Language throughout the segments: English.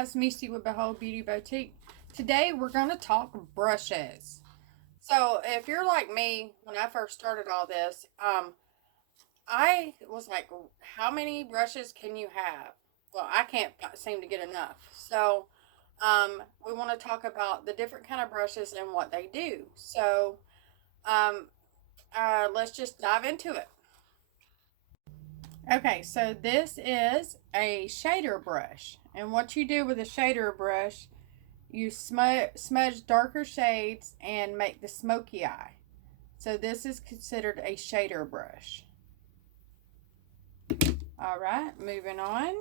guys, Misty with Behold Beauty Boutique. Today we're going to talk brushes. So if you're like me, when I first started all this, I was like, how many brushes can you have? Well, I can't seem to get enough. So we want to talk about the different kind of brushes and what they do. So let's just dive into it. Okay, so this is a shader brush. And what you do with a shader brush, you smudge darker shades and make the smoky eye. So this is considered a shader brush. Alright, moving on.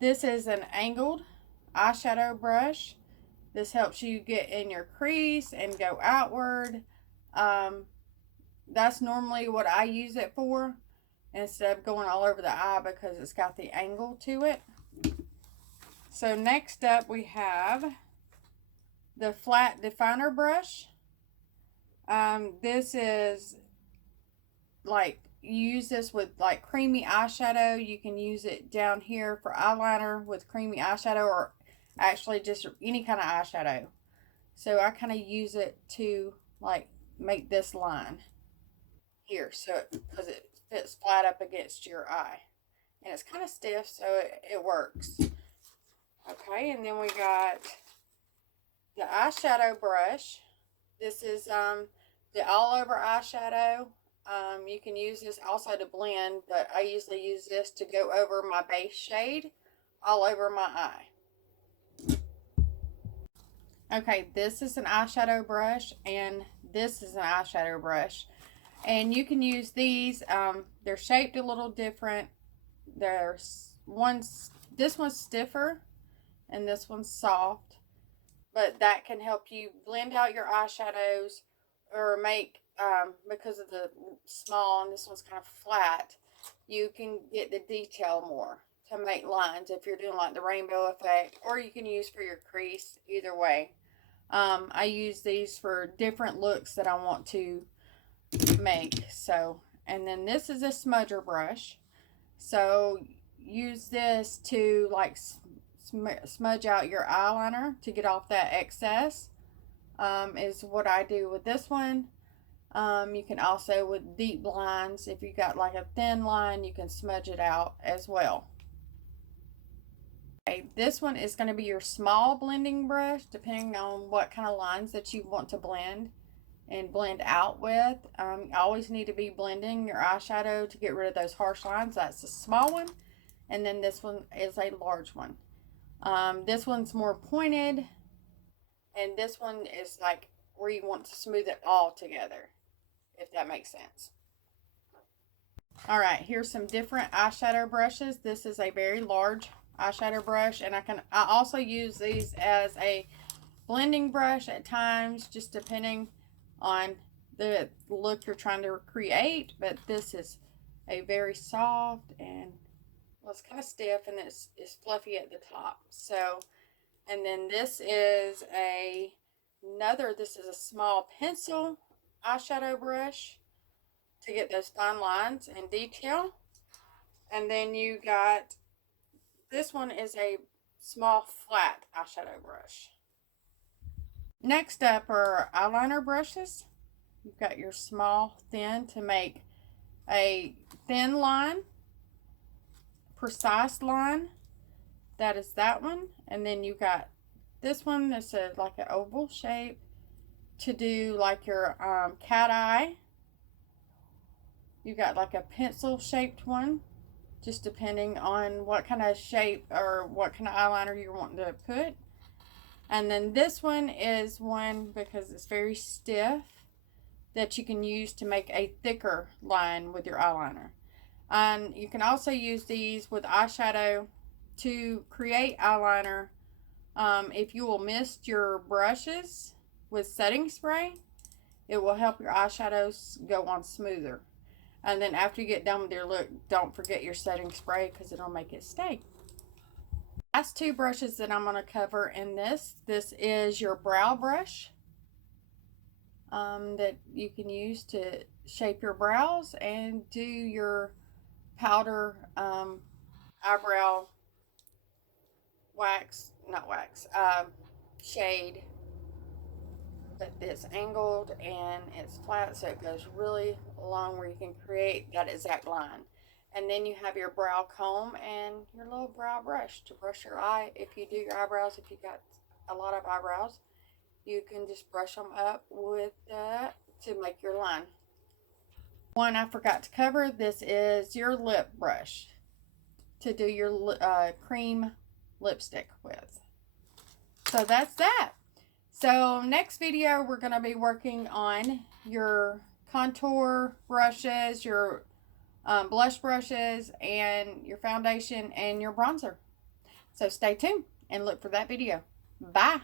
This is an angled eyeshadow brush. This helps you get in your crease and go outward. That's normally what I use it for, instead of going all over the eye, because it's got the angle to it. So next up we have the flat definer brush. This is like, you use this with like creamy eyeshadow. You can use it down here for eyeliner with creamy eyeshadow, or actually just any kind of eyeshadow. So I kind of use it to like make this line here, so because it fits flat up against your eye, and it's kind of stiff, so it works. Okay, and then we got the eyeshadow brush. This is the all over eyeshadow. You can use this also to blend, but I usually use this to go over my base shade all over my eye. Okay, this is an eyeshadow brush, and this is an eyeshadow brush. And you can use these. They're shaped a little different. This one's stiffer, and this one's soft. But that can help you blend out your eyeshadows, or make, because of the small and this one's kind of flat, you can get the detail more to make lines if you're doing like the rainbow effect, or you can use for your crease. Either way, I use these for different looks that I want to make. So, and then this is a smudger brush. So use this to like smudge out your eyeliner to get off that excess. Is what I do with this one. You can also, with deep lines, if you got like a thin line, you can smudge it out as well. Okay, this one is going to be your small blending brush, depending on what kind of lines that you want to blend and blend out with. You always need to be blending your eyeshadow to get rid of those harsh lines. That's the small one, and then this one is a large one. This one's more pointed, and this one is like where you want to smooth it all together, if that makes sense. All right, here's some different eyeshadow brushes. This is a very large eyeshadow brush, and I also use these as a blending brush at times, just depending on the look you're trying to create. But this is a very soft, and well, it's kind of stiff, and it's fluffy at the top. So, and then this is this is a small pencil eyeshadow brush to get those fine lines and detail. And then you got, this one is a small flat eyeshadow brush. Next up are eyeliner brushes. You've got your small thin to make a thin line, precise line. That is that one. And then you got this one that's like an oval shape to do like your cat eye. You got like a pencil shaped one, just depending on what kind of shape or what kind of eyeliner you're wanting to put. And then this one is one, because it's very stiff, that you can use to make a thicker line with your eyeliner. And you can also use these with eyeshadow to create eyeliner. If you will mist your brushes with setting spray, it will help your eyeshadows go on smoother. And then after you get done with your look, don't forget your setting spray, because it'll make it stay. Last two brushes that I'm going to cover in this is your brow brush, that you can use to shape your brows and do your powder eyebrow shade, but it's angled and it's flat, so it goes really long where you can create that exact line. And then you have your brow comb and your little brow brush to brush your eye. If you do your eyebrows, if you got a lot of eyebrows, you can just brush them up with that to make your line. One I forgot to cover, this is your lip brush to do your cream lipstick with. So that's that. So next video, we're going to be working on your contour brushes, your blush brushes, and your foundation and your bronzer. So stay tuned and look for that video. Bye.